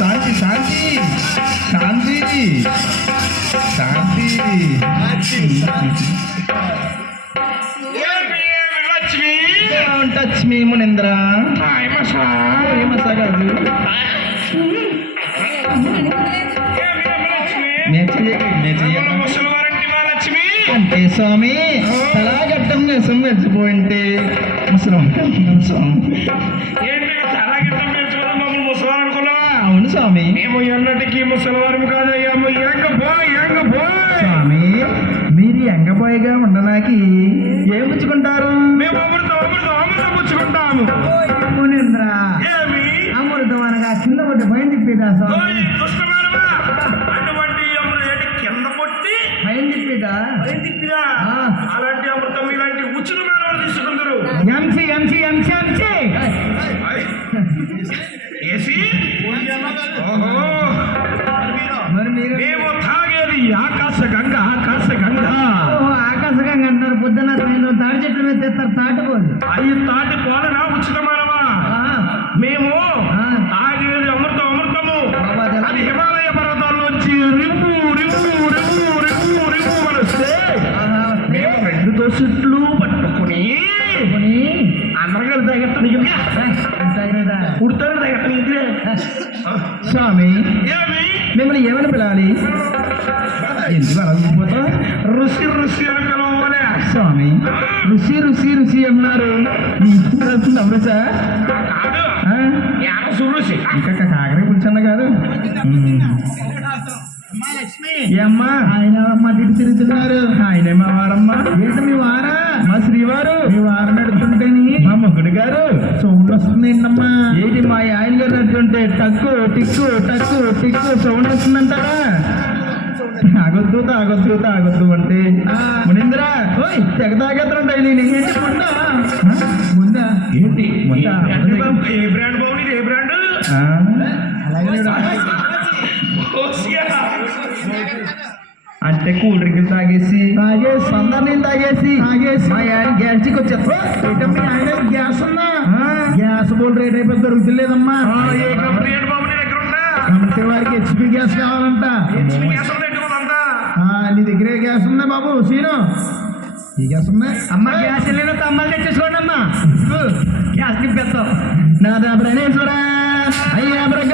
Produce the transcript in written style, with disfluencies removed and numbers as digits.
శాంతి శాంతి శాంతి శాంతి touch me Munendra కాదు అంటే స్వామి తలాగట్టం వేసం వెచ్చిపోయింటే అవును స్వామి మేము ఎన్నటికీ ముసలివారం కాదయ్యాము. స్వామి మీరు ఎంగబోయగా ఉండడానికి ఏం పుచ్చుకుంటారు? మేము అమృతం పుచ్చుకుంటాము. మునేంద్ర ఏమి అమృతం అనగా కింద పట్టి భయం తిప్పేదా స్వామి? అటువంటి కింద కొట్టి భయం తిప్పేదా? అలాంటి అమృతం ఇలాంటి ఉచ్చుల మీద తీసుకుందరు. ఎంసి ఎంసి ఎంసి ఎంసి ఏసి మరి మీరు మేము తాగేది ఆకాశ గంగ ఆకాశ అంటారు. పొద్దున్న సాయంత్రం తాడి చెట్ల మీద తెస్తారు తాటిపోదు. అవి తాటి పోలనా ఉచితమానవా? మేము తాగేది అమృతము. అది హిమాలయ పర్వతాల్లోంచి రివ్వు వస్తే మేము 2 దోసిట్లు పట్టుకుని అందరికీ తగ్గట్టు కుడతాను తగ్గట్టు. స్వామి ఏమి మిమ్మల్ని ఏమని పిలాలి? ఎందుకు అలా ఋషి అనుకోలే స్వామి ఋషి అన్నారు. నవ్వుసా కాదు ఋషి ఇంకా కాకరే కూర్చున్నా కాదు. అమ్మా ఆయన అమ్మ తిరిగి తిరుగుతున్నారు. ఆయనే మా వారమ్మ. ఏంటి మీ వారా? మా శ్రీవారు. మీ వారం నడుతుంటేని మా మొగుడు గారు సౌండ్ వస్తుంది. ఏంటమ్మా? ఏంటి మా ఆయన గారు నడుతుంటే టక్కు టిక్కు సౌండ్ వస్తుందంటారా? తాగొద్దు అంటే మునీంద్ర తెగ తాగేస్తుంటాయి. నేను ఏంటి ముందా ఏంటి ఏ బ్రాండ్ బాగుంది? ఏ బ్రాండ్? అలాగే అంటే కూల్ డ్రింక్ తాగేసి సందర్ని తాగేసి మా ఆయన గ్యాస్ట్రిక్ వచ్చేస్తా. మీ ఆయన గ్యాస్ ఉందా? గ్యాస్ బోల్ రేట్ అయిపోయి దొరుకుతులేదమ్మా. ఏ కంపెనీ బాబు నీ దగ్గర ఉందా? కంపెనీ వారికి హెచ్పి గ్యాస్ కావాలంట. నీ దగ్గర గ్యాస్ ఉందా బాబు? సీను ఈ గ్యాస్ ఉందా? అమ్మ గ్యాస్ వెళ్ళిన తమ్మలు తెచ్చేసుకోండి అమ్మా. గ్యాస్ నింపేస్తాం. నాదా ప్రణేశ్వర అయ్యా బ్రగ